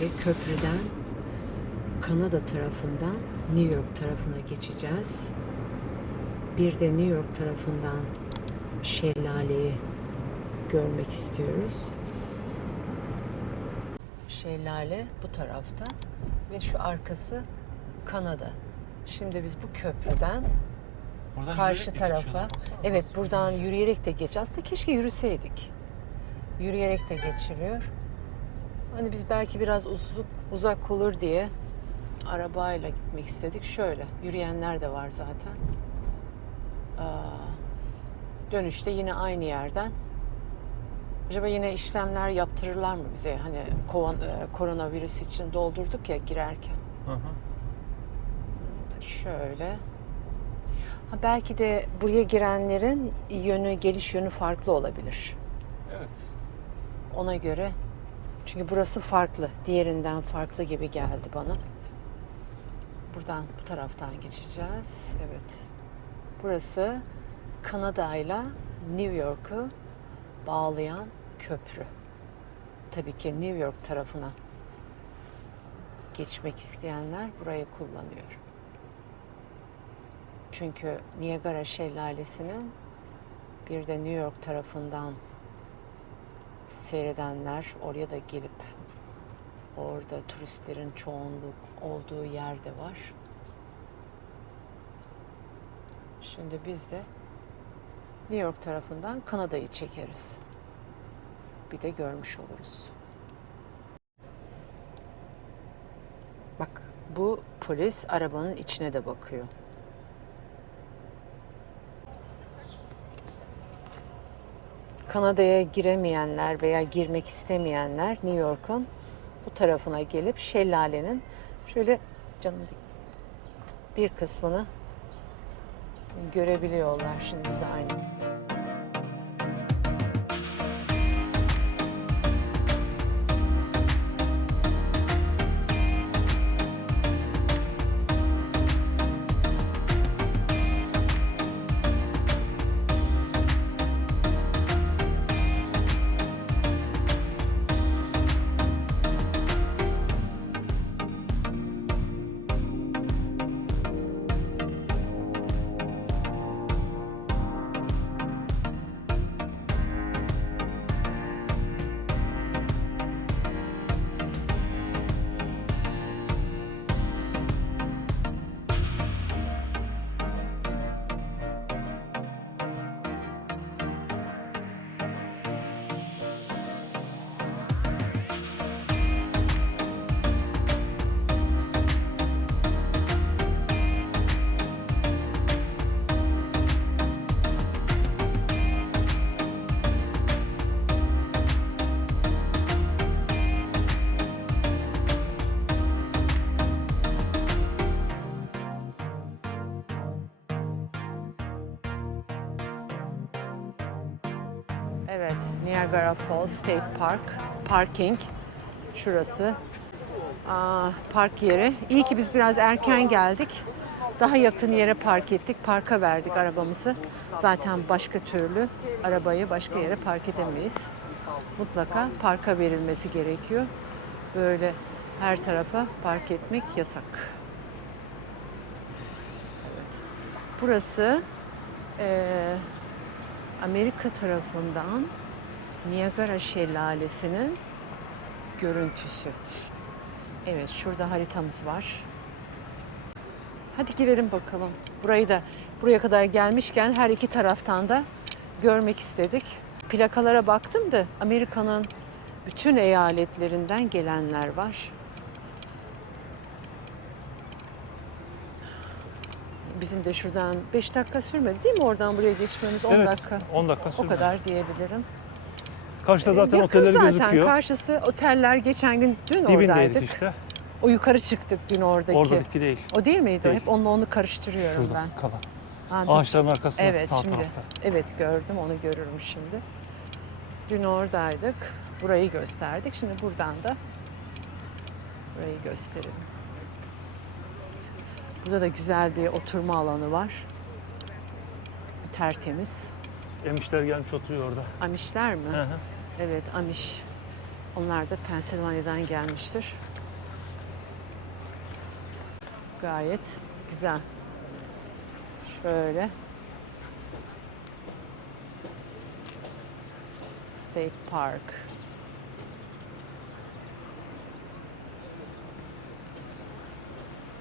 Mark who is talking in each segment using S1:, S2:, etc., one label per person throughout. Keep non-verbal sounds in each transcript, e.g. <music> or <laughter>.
S1: Şimdi köprüden Kanada tarafından New York tarafına geçeceğiz. Bir de New York tarafından şelaleyi görmek istiyoruz. Şelale bu tarafta ve şu arkası Kanada. Şimdi biz bu köprüden
S2: Buradan
S1: karşı tarafa. Evet buradan yürüyerek de geç. Aslında keşke yürüseydik. Yürüyerek de geçiliyor. Hani biz belki biraz uzak, uzak olur diye arabayla gitmek istedik. Şöyle yürüyenler de var zaten. Aa, dönüşte yine aynı yerden. Acaba yine işlemler yaptırırlar mı bize? Hani kovan, e, koronavirüs için doldurduk ya girerken.
S2: Hı hı.
S1: Şöyle. Ha belki de buraya girenlerin yönü, geliş yönü farklı olabilir.
S2: Evet.
S1: Ona göre. Çünkü burası farklı. Diğerinden farklı gibi geldi bana. Buradan bu taraftan geçeceğiz. Evet. Burası Kanada ile New York'u bağlayan köprü. Tabii ki New York tarafına geçmek isteyenler burayı kullanıyor. Çünkü Niagara Şelalesi'nin bir de New York tarafından seyredenler oraya da gelip orada turistlerin çoğunluk olduğu yerde var. Şimdi biz de New York tarafından Kanada'yı çekeriz. Bir de görmüş oluruz. Bak bu polis arabanın içine de bakıyor. Kanada'ya giremeyenler veya girmek istemeyenler New York'un bu tarafına gelip şelalenin şöyle canım bir kısmını görebiliyorlar. Şimdi de aynı. Evet, Niagara Falls State Park, parking. Şurası. Aa, park yeri. İyi ki biz biraz erken geldik. Daha yakın yere park ettik. Parka verdik arabamızı. Zaten başka türlü arabayı başka yere park edemeyiz. Mutlaka parka verilmesi gerekiyor. Böyle her tarafa park etmek yasak. Evet. Burası eee Amerika tarafından Niagara Şelalesi'nin görüntüsü. Evet, şurada haritamız var. Hadi girelim bakalım. Burayı da buraya kadar gelmişken her iki taraftan da görmek istedik. Plakalara baktım da Amerika'nın bütün eyaletlerinden gelenler var. Bizim de şuradan 5 dakika sürmedi değil mi oradan buraya geçmemiz? 10
S2: evet.
S1: dakika.
S2: 10 dakika
S1: O
S2: sürmedi.
S1: kadar diyebilirim.
S2: Karşıda zaten
S1: Yakın
S2: oteller
S1: zaten.
S2: gözüküyor.
S1: Karşısı oteller geçen gün dün
S2: Dibindeydik
S1: oradaydık.
S2: işte.
S1: O yukarı çıktık dün oradaki.
S2: Oradaki değil.
S1: O değil miydi?
S2: Değil.
S1: Hep onunla onu karıştırıyorum
S2: Şurada
S1: ben.
S2: kalan.
S1: Dur.
S2: Ağaçların arkasında
S1: Evet
S2: sağ
S1: şimdi.
S2: tarafta.
S1: Evet gördüm onu görürüm şimdi. Dün oradaydık. Burayı gösterdik. Şimdi buradan da burayı gösterelim. Burada da güzel bir oturma alanı var. Tertemiz.
S2: Emişler gelmiş oturuyor orada.
S1: Amişler mi?
S2: Hı hı.
S1: Evet Amiş. Onlar da Pensilvanya'dan gelmiştir. Gayet güzel. Şöyle. State Park.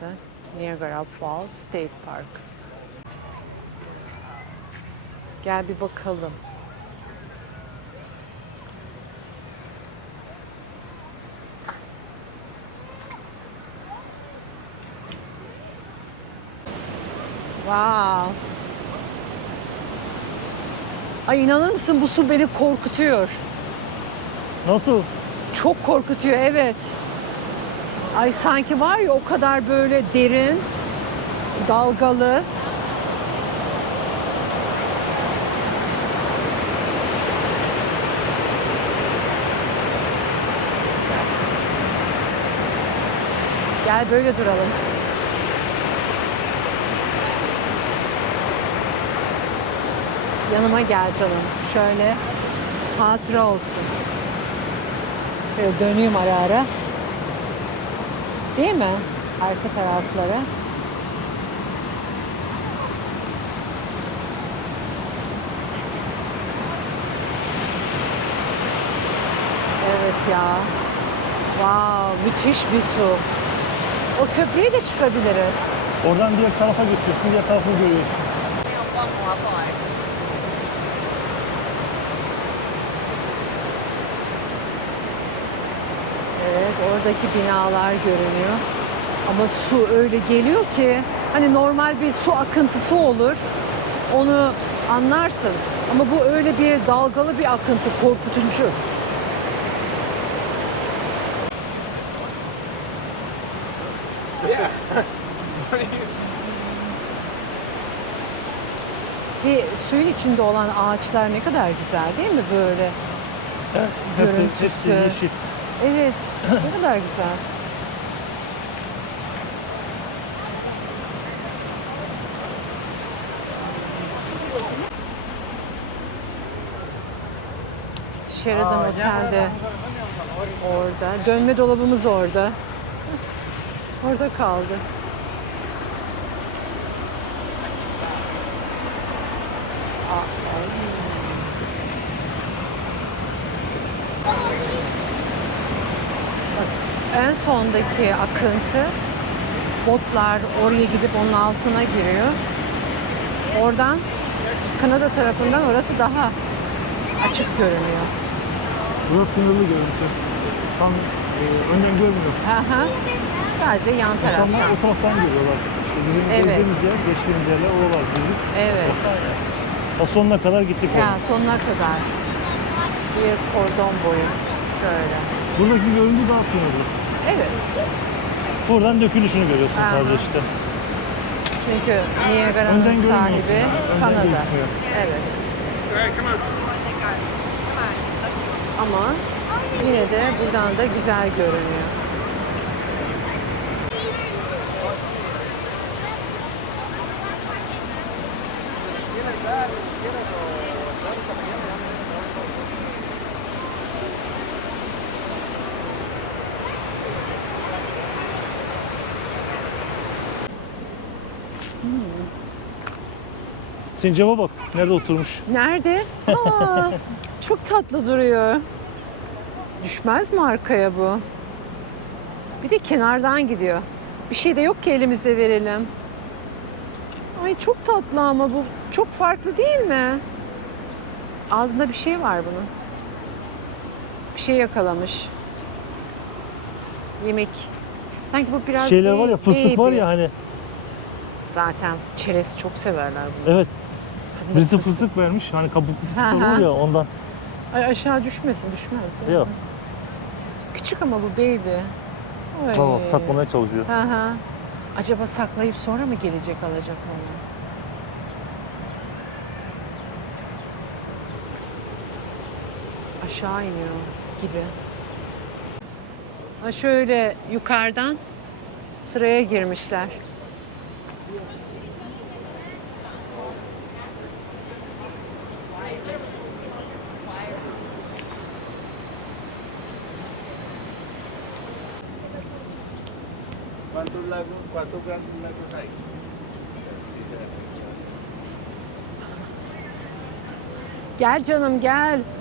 S1: Da Niagara Falls State Park. Gel bir bakalım. Wow. Ay inanır mısın bu su beni korkutuyor.
S2: Nasıl?
S1: Çok korkutuyor evet. Ay sanki var ya o kadar böyle derin, dalgalı. Gel böyle duralım. Yanıma gel canım. Şöyle hatıra olsun. Şöyle döneyim ara ara. Değil mi? Arka taraflara. Evet ya. Wow, müthiş bir su. O köprüye de çıkabiliriz.
S2: Oradan diğer tarafa geçiyorsun, diğer tarafını görüyorsun.
S1: Evet, oradaki binalar görünüyor. Ama su öyle geliyor ki hani normal bir su akıntısı olur. Onu anlarsın. Ama bu öyle bir dalgalı bir akıntı, korkutucu. <laughs> Bir suyun içinde olan ağaçlar ne kadar güzel değil mi böyle?
S2: Evet, hepsi, hepsi yeşil.
S1: Evet, ne kadar güzel. Sheraton Otel'de orada. Dönme dolabımız orada. Orada kaldı. Aa, ay. Bak, en sondaki akıntı botlar oraya gidip onun altına giriyor. Oradan Kanada tarafından orası daha açık görünüyor.
S2: Burası sınırlı görüntü. Tam e, önden görmüyor.
S1: Aha. Sadece yan
S2: İnsanlar
S1: taraftan.
S2: o taraftan görüyorlar. İşte bizim
S1: Evet.
S2: gezdiğimiz yer, geçtiğimiz yerler oralar bizim.
S1: Evet.
S2: O sonuna kadar gittik
S1: Ya
S2: oraya.
S1: sonuna kadar. Bir kordon boyu. Şöyle.
S2: Buradaki görüntü daha sınırlı.
S1: Evet.
S2: Buradan dökülüşünü görüyorsun
S1: Aha.
S2: sadece işte.
S1: Çünkü
S2: Önden
S1: Niagara'nın
S2: görünmüyor.
S1: sahibi
S2: Önden
S1: Kanada.
S2: gözükmüyor.
S1: Evet. Ama yine de buradan da güzel görünüyor.
S2: Sincap'a bak. Nerede oturmuş?
S1: Nerede? Aa, <laughs> çok tatlı duruyor. Düşmez mi arkaya bu? Bir de kenardan gidiyor. Bir şey de yok ki elimizde verelim. Ay çok tatlı ama bu çok farklı değil mi? Ağzında bir şey var bunun. Bir şey yakalamış. Yemek. Sanki bu biraz
S2: Şeyler var ya, fıstık var
S1: baby.
S2: ya hani.
S1: Zaten çerezi çok severler bunu.
S2: Evet.
S1: Fındık
S2: Birisi
S1: fıstık.
S2: fıstık vermiş. Hani kabuklu fıstık
S1: Hı hı.
S2: olur ya ondan.
S1: Ay aşağı düşmesin, düşmez değil mi?
S2: Yok.
S1: Küçük ama bu baby. Ay.
S2: Tamam saklamaya çalışıyor.
S1: Hı hı. Acaba saklayıp sonra mı gelecek alacak onu? Aşağı iniyor gibi. Ha şöyle yukarıdan sıraya girmişler.
S3: ¿Cuántos lagos, cuántos grandes lagos hay?
S1: Gel canım gel.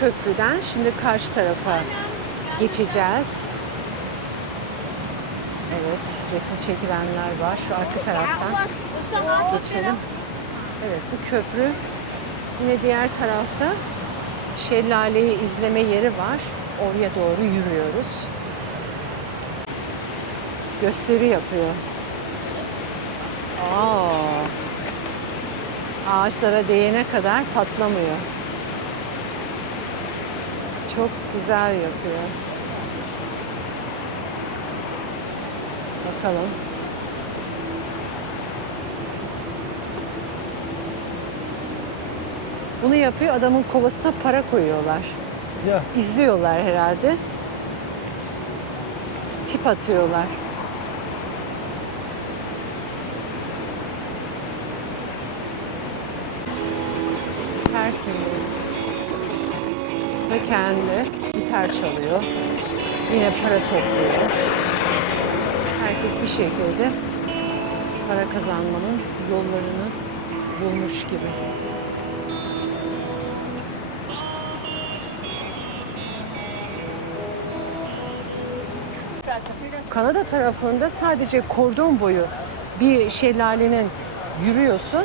S1: Köprüden şimdi karşı tarafa geçeceğiz. Evet, resim çekilenler var. Şu arka taraftan geçelim. Evet, bu köprü. Yine diğer tarafta şelaleyi izleme yeri var. Oraya doğru yürüyoruz. Gösteri yapıyor. Aa, ağaçlara değene kadar patlamıyor. Çok güzel yapıyor. Bakalım. Bunu yapıyor adamın kovasına para koyuyorlar.
S2: Ya
S1: İzliyorlar herhalde. Tip atıyorlar. Tertemiz. Ve kendi gitar çalıyor. Yine para topluyor. Herkes bir şekilde para kazanmanın yollarını bulmuş gibi. Kanada tarafında sadece kordon boyu bir şelalenin yürüyorsun.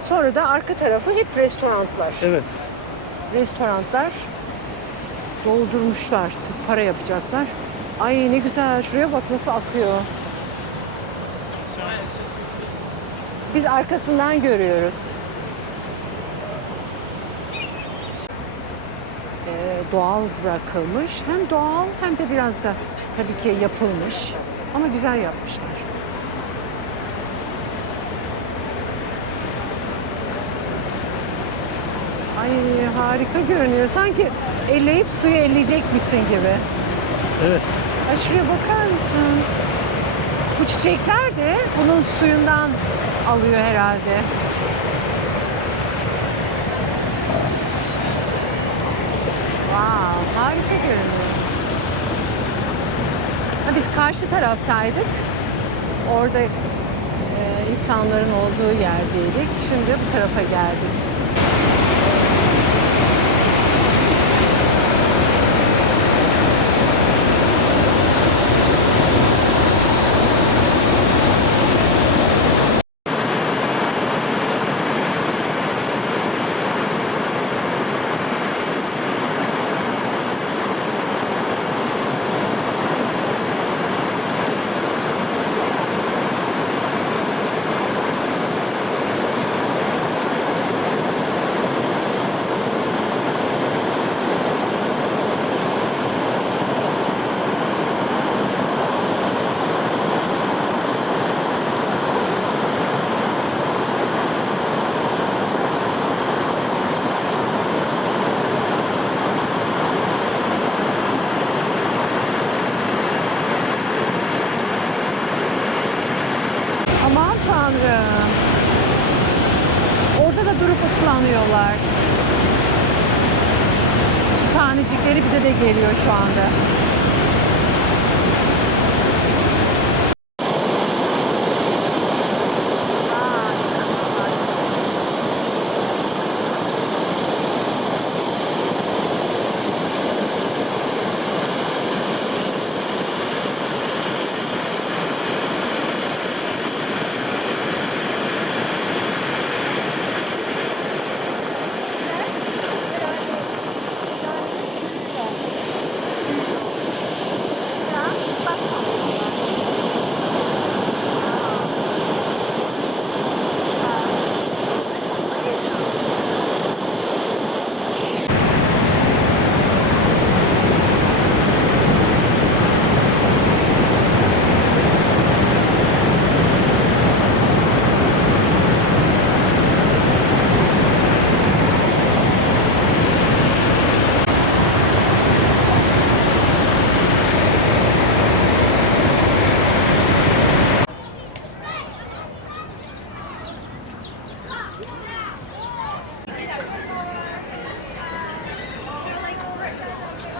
S1: Sonra da arka tarafı hep restoranlar.
S2: evet.
S1: Restoranlar doldurmuşlar. Para yapacaklar. Ay ne güzel. Şuraya bak nasıl akıyor. Biz arkasından görüyoruz. Ee, doğal bırakılmış. Hem doğal hem de biraz da tabii ki yapılmış. Ama güzel yapmışlar. Ay harika görünüyor. Sanki elleyip suyu elleyecekmişsin gibi.
S2: Evet.
S1: Ay şuraya bakar mısın? Bu çiçekler de bunun suyundan alıyor herhalde. Wow, harika görünüyor. Ha, biz karşı taraftaydık. Orada e, insanların olduğu yerdeydik. Şimdi bu tarafa geldik.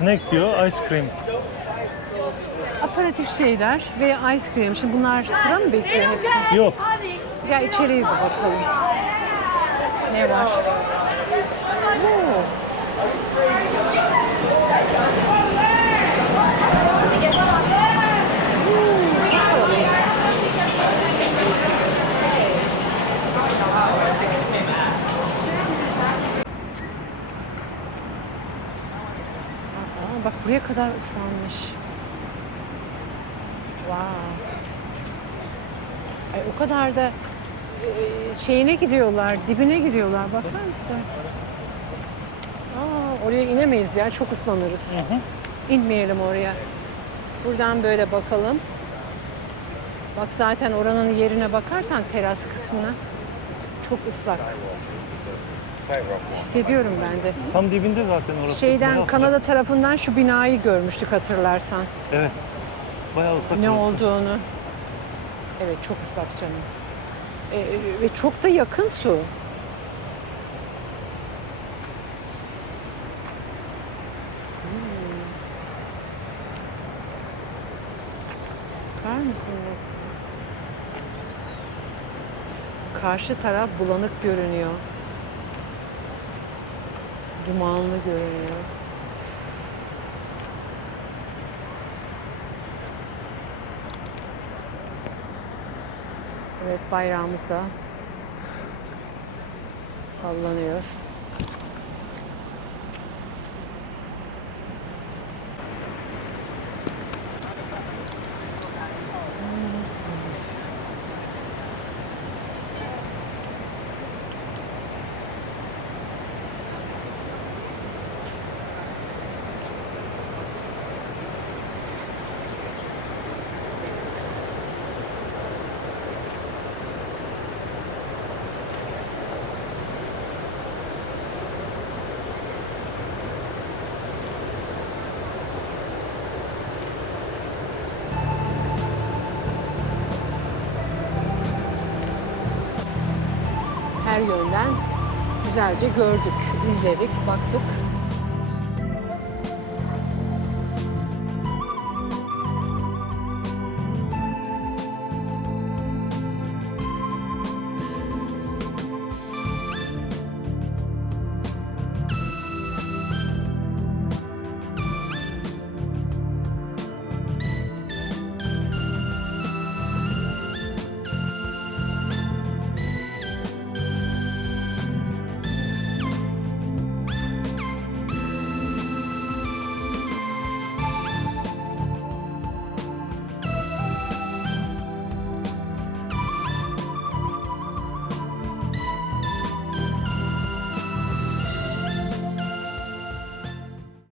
S2: Snack diyor, ice cream.
S1: Aparatif şeyler ve ice cream. Şimdi bunlar sıra mı bekliyor hepsi?
S2: Yok.
S1: Gel içeriye bir bakalım. Ne var? Oo. Aa, bak buraya kadar ıslanmış. Wow. Ay, o kadar da e, şeyine gidiyorlar, dibine giriyorlar. Bakar mısın? Aa, oraya inemeyiz ya, çok ıslanırız. İnmeyelim oraya. Buradan böyle bakalım. Bak zaten oranın yerine bakarsan teras kısmına çok ıslak. Hissediyorum ben de.
S2: Tam dibinde zaten orası.
S1: Şeyden
S2: Bayağı
S1: Kanada tarafından şu binayı görmüştük hatırlarsan.
S2: sıcak. Evet. Bayağı ıslak
S1: ne
S2: burası.
S1: olduğunu. Evet çok ıslak canım. Ee, ve çok da yakın su. Hmm. Bakar mısınız? Karşı taraf bulanık görünüyor. Dumanlı görünüyor. Evet bayrağımız da sallanıyor. Yönden güzelce gördük, izledik, baktık.